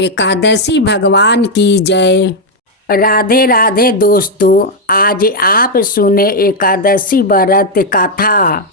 एकादशी भगवान की जय। राधे राधे दोस्तों, आज आप सुने एकादशी व्रत कथा।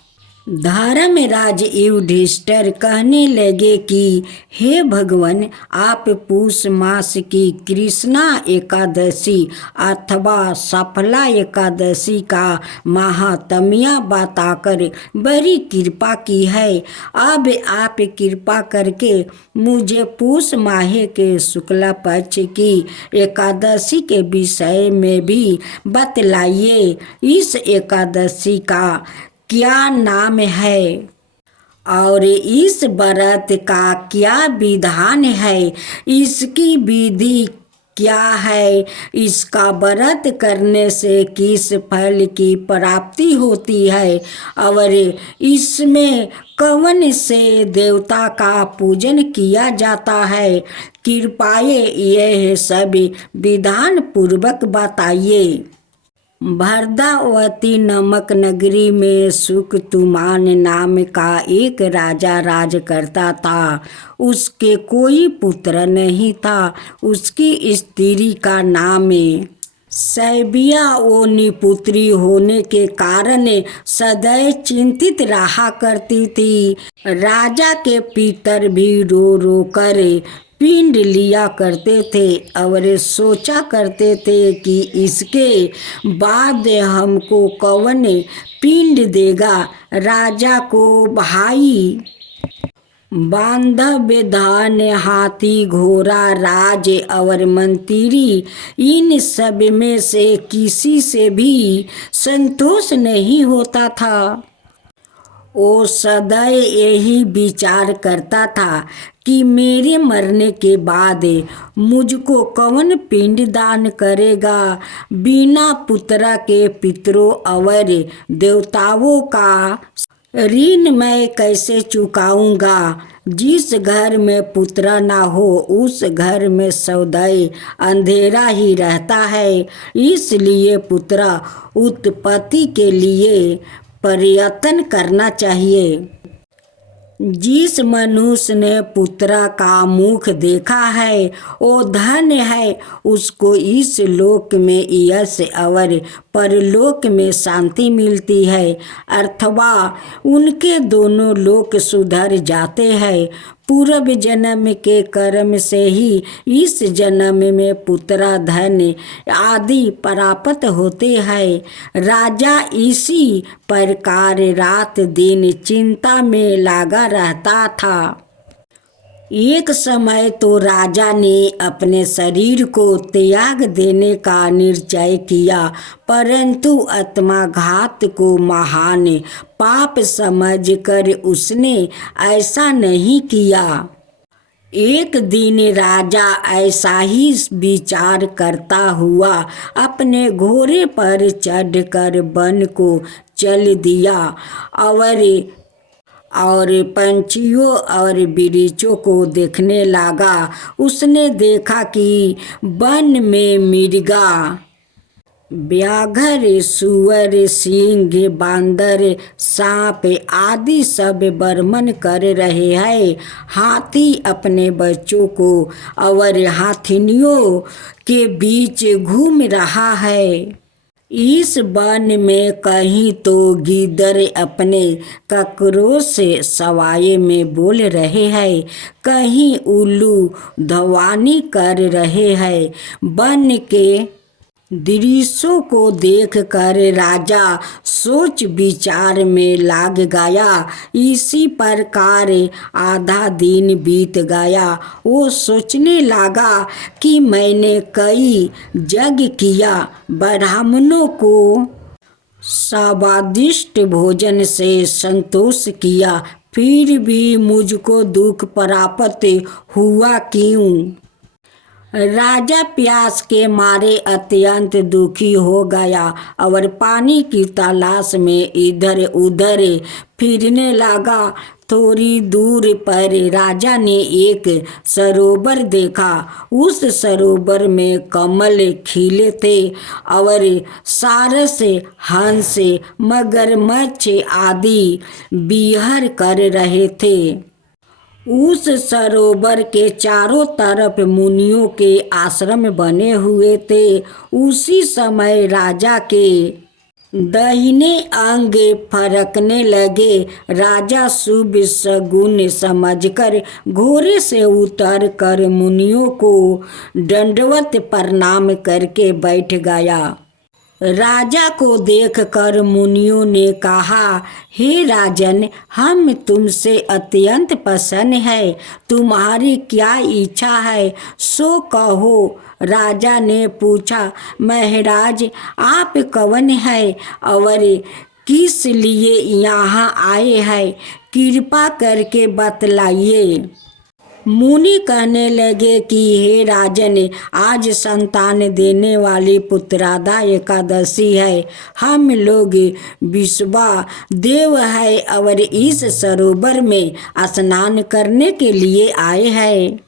धर्मराज युधिष्ठिर कहने लगे कि हे भगवान, आप पूष मास की कृष्णा एकादशी अथवा सफला एकादशी का महात्म्य बताकर बड़ी कृपा की है। अब आप कृपा करके मुझे पूष माह के शुक्ल पक्ष की एकादशी के विषय में भी बतलाइए। इस एकादशी का क्या नाम है और इस व्रत का क्या विधान है, इसकी विधि क्या है, इसका व्रत करने से किस फल की प्राप्ति होती है और इसमें कौन से देवता का पूजन किया जाता है। कृपया यह सब विधान पूर्वक बताइए। भद्रावती नामक नगरी में सुकतुमान नाम का एक राजा राज करता था। उसके कोई पुत्र नहीं था। उसकी स्त्री का नाम सैबिया। वो निपुत्री होने के कारण सदैव चिंतित रहा करती थी। राजा के पितर भी रो रो कर पिंड लिया करते थे और सोचा करते थे कि इसके बाद हमको कौन पिंड देगा। राजा को भाई बांधव, धन, हाथी, घोड़ा, राज और मंत्री, इन सब में से किसी से भी संतोष नहीं होता था। वो सदैव यही विचार करता था कि मेरे मरने के बाद मुझको कौन पिंड दान करेगा। बिना पुत्र के पितरों और देवताओं का ऋण मैं कैसे चुकाऊंगा। जिस घर में पुत्र ना हो उस घर में सदैव अंधेरा ही रहता है। इसलिए पुत्र उत्पत्ति के लिए प्रयत्न करना चाहिए। जिस मनुष्य ने पुत्र का मुख देखा है वो धन्य है। उसको इस लोक में यश और परलोक में शांति मिलती है, अथवा उनके दोनों लोक सुधर जाते हैं। पूर्व जन्म के कर्म से ही इस जन्म में पुत्र धन आदि प्राप्त होते हैं। राजा इसी प्रकार रात दिन चिंता में लगा रहता था। एक समय तो राजा ने अपने शरीर को त्याग देने का निश्चय किया, परंतु आत्मघात को महान पाप समझकर उसने ऐसा नहीं किया। एक दिन राजा ऐसा ही विचार करता हुआ अपने घोड़े पर चढ़कर वन को चल दिया और पंछियों और वृक्षों को देखने लगा। उसने देखा कि वन में मृगा, व्याघ्र, सुअर, सिंह, बांदर, सांप आदि सब भ्रमण कर रहे हैं। हाथी अपने बच्चों को और हाथिनियों के बीच घूम रहा है। इस वन में कहीं तो गीदड़ अपने ककरों से सवाए में बोल रहे हैं, कहीं उल्लू धवानी कर रहे हैं। वन के दृश्यों को देखकर राजा सोच विचार में लग गया। इसी प्रकार आधा दिन बीत गया। वो सोचने लगा कि मैंने कई यज्ञ किया, ब्राह्मणों को स्वादिष्ट भोजन से संतोष किया, फिर भी मुझको दुख प्राप्त हुआ क्यों। राजा प्यास के मारे अत्यंत दुखी हो गया और पानी की तलाश में इधर उधर फिरने लगा। थोड़ी दूर पर राजा ने एक सरोवर देखा। उस सरोवर में कमल खिले थे और सारस, हंस, मगरमच्छ आदि विहर कर रहे थे। उस सरोवर के चारों तरफ मुनियों के आश्रम बने हुए थे। उसी समय राजा के दाहिने अंग फरकने लगे। राजा शुभ शगुन समझकर घोड़े से उतर कर मुनियों को दंडवत प्रणाम करके बैठ गया। राजा को देखकर मुनियों ने कहा, हे राजन, हम तुमसे अत्यंत प्रसन्न है। तुम्हारी क्या इच्छा है, सो कहो। राजा ने पूछा, महाराज, आप कौन है और किस लिए यहाँ आए हैं, कृपा करके बतलाइए। मुनि कहने लगे कि हे राजन, आज संतान देने वाली पुत्रादा एकादशी है। हम लोग विश्वा देव है और इस सरोवर में स्नान करने के लिए आए हैं।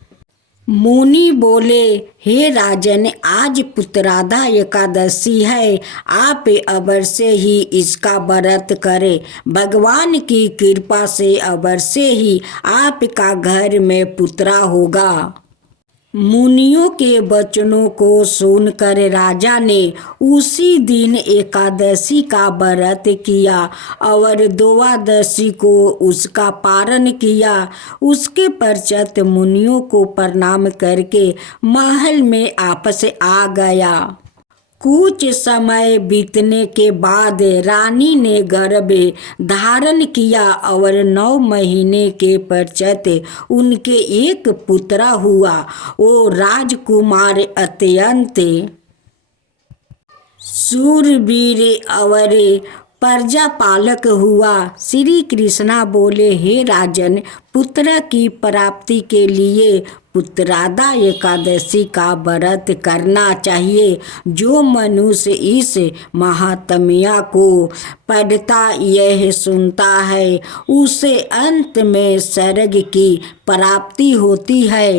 मुनि बोले, हे राजन, आज पुत्रादा एकादशी है। आप अवश्य ही इसका व्रत करें। भगवान की कृपा से अवश्य ही आपका घर में पुत्रा होगा। मुनियों के वचनों को सुनकर राजा ने उसी दिन एकादशी का व्रत किया और द्वादशी को उसका पारण किया। उसके पश्चात मुनियों को प्रणाम करके महल में आपस आ गया। कुछ समय बीतने के बाद रानी ने गर्भ धारण किया और 9 महीने के पश्चात उनके एक पुत्र हुआ। वो राजकुमार अत्यंत शूरवीर और प्रजापालक हुआ। श्री कृष्णा बोले, हे राजन, पुत्र की प्राप्ति के लिए पुत्रादा एकादशी का व्रत करना चाहिए। जो मनुष्य इस महात्म्य को पढ़ता यह सुनता है, उसे अंत में स्वर्ग की प्राप्ति होती है।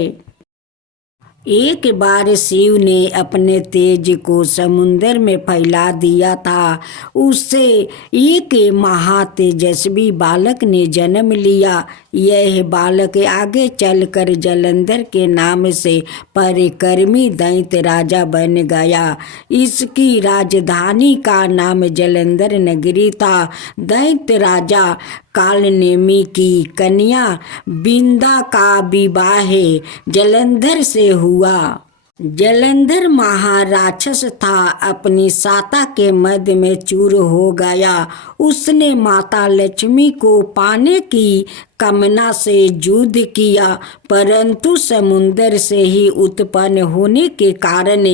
एक बार शिव ने अपने तेज को समुद्र में फैला दिया था। उससे एक महातेजस्वी बालक ने जन्म लिया। यह बालक आगे चलकर जलंधर के नाम से परिक्रमी दैत्य राजा बन गया। इसकी राजधानी का नाम जलंधर नगरी था। दैत्य राजा कालनेमी की कन्या बिंदा का विवाह जलंधर से हुआ। जलंधर महाराक्षस था, अपनी साता के मध्य में चूर हो गया। उसने माता लक्ष्मी को पाने की कामना से युद्ध किया, परंतु समुद्र से ही उत्पन्न होने के कारण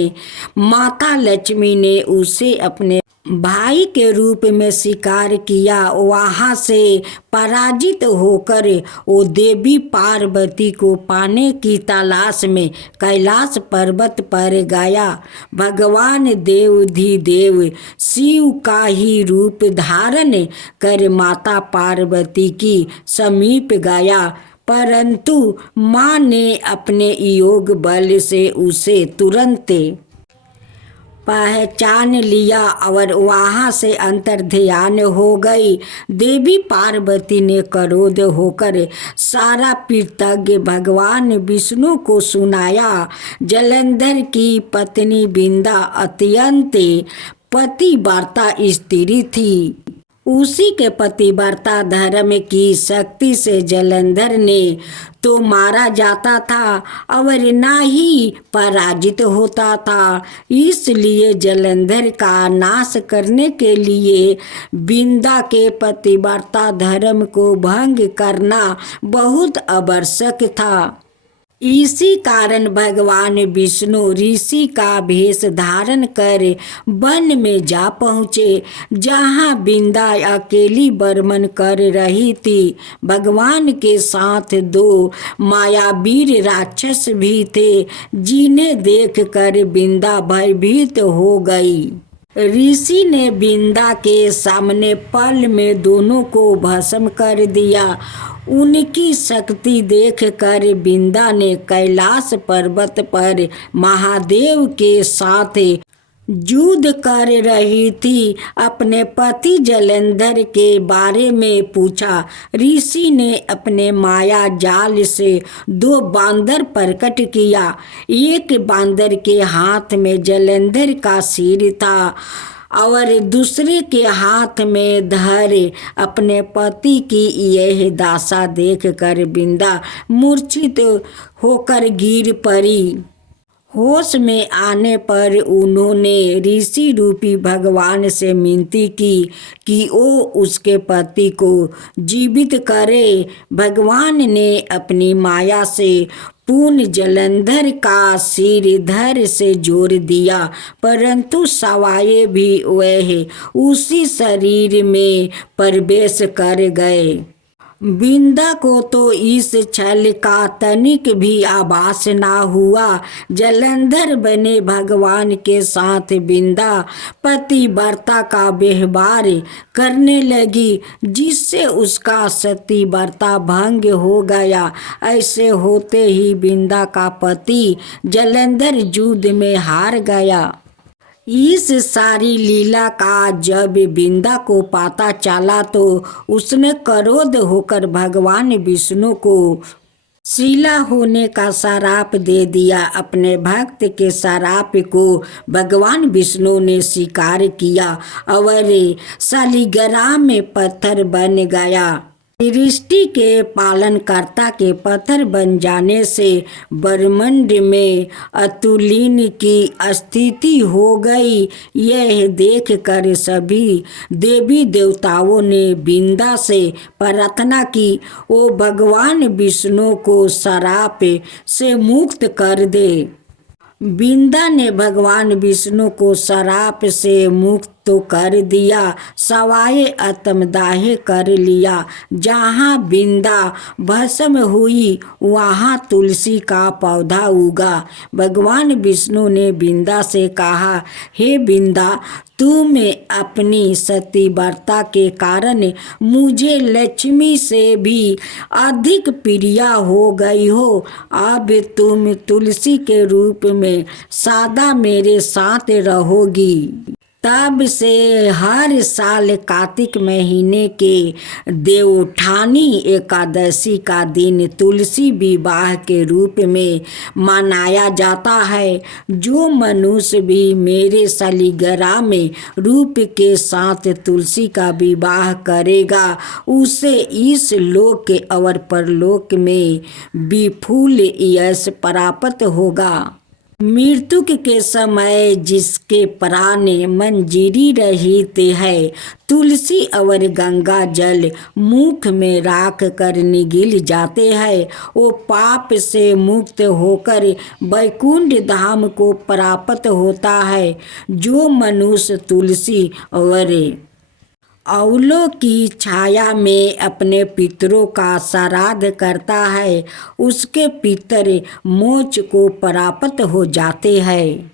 माता लक्ष्मी ने उसे अपने भाई के रूप में स्वीकार किया। वहाँ से पराजित होकर वो देवी पार्वती को पाने की तलाश में कैलाश पर्वत पर गया। भगवान देवाधिदेव शिव का ही रूप धारण कर माता पार्वती की समीप गया, परंतु माँ ने अपने योग बल से उसे तुरंत पहचान लिया और वहाँ से अंतर्ध्यान हो गई। देवी पार्वती ने क्रोध होकर सारा कृतज्ञ भगवान विष्णु को सुनाया। जलंधर की पत्नी बिंदा अत्यंत पतिव्रता स्त्री थी। उसी के पतिव्रता धर्म की शक्ति से जलंधर ने तो मारा जाता था और ना ही पराजित होता था। इसलिए जलंधर का नाश करने के लिए बिंदा के पतिव्रता धर्म को भंग करना बहुत आवश्यक था। इसी कारण भगवान विष्णु ऋषि का वेश धारण कर वन में जा पहुँचे, जहाँ बिंदा अकेली बर्मन कर रही थी। भगवान के साथ 2 मायावीर राक्षस भी थे, जिन्हें देखकर बिंदा भयभीत हो गई। ऋषि ने बिंदा के सामने पल में दोनों को भस्म कर दिया। उनकी शक्ति देखकर बिंदा ने कैलाश पर्वत पर महादेव के साथ युद्ध कर रही थी। अपने पति जलंधर के बारे में पूछा। ऋषि ने अपने माया जाल से 2 बांदर प्रकट किया। एक बांदर के हाथ में जलंधर का सिर था और दूसरे के हाथ में धर। अपने पति की यह दशा देखकर बिंदा मूर्छित होकर गिर पड़ी। होश में आने पर उन्होंने ऋषि रूपी भगवान से विनती की कि वो उसके पति को जीवित करे। भगवान ने अपनी माया से पुनः जलंधर का सिर धर से जोड़ दिया, परंतु सवाए भी वह उसी शरीर में प्रवेश कर गए। बिंदा को तो इस छल का तनिक भी आभास ना हुआ। जलंधर बने भगवान के साथ बिंदा पतिव्रता का व्यवहार करने लगी, जिससे उसका सतीव्रता भंग हो गया। ऐसे होते ही बिंदा का पति जलंधर युद्ध में हार गया। इस सारी लीला का जब बिंदा को पता चला तो उसने क्रोध होकर भगवान विष्णु को शिला होने का श्राप दे दिया। अपने भक्त के श्राप को भगवान विष्णु ने स्वीकार किया और शालिग्राम में पत्थर बन गया। सृष्टि के पालनकर्ता के पत्थर बन जाने से ब्रह्मांड में अतुलनीय की स्थिति हो गई। यह देखकर सभी देवी देवताओं ने बिंदा से प्रार्थना की वो भगवान विष्णु को श्राप से मुक्त कर दे। बिंदा ने भगवान विष्णु को श्राप से मुक्त तो कर दिया, सवाए आत्मदाह कर लिया। जहाँ बिंदा भस्म हुई वहाँ तुलसी का पौधा उगा। भगवान विष्णु ने बिंदा से कहा, हे बिंदा, तुम अपनी सतीव्रता के कारण मुझे लक्ष्मी से भी अधिक प्रिया हो गई हो। अब तुम तुलसी के रूप में सदा मेरे साथ रहोगी। तब से हर साल कार्तिक महीने के देवउठानी एकादशी का दिन तुलसी विवाह के रूप में मनाया जाता है। जो मनुष्य भी मेरे शालिग्राम रूप के साथ तुलसी का विवाह करेगा उसे इस लोक और परलोक में विपुल यश प्राप्त होगा। मृत्यु के समय जिसके प्राण मंजीरी रहते हैं, तुलसी और गंगा जल मुख में राख कर निगल जाते हैं। वो पाप से मुक्त होकर वैकुंठ धाम को प्राप्त होता है। जो मनुष्य तुलसी और औलों की छाया में अपने पितरों का श्राद्ध करता है उसके पितर मोक्ष को प्राप्त हो जाते हैं।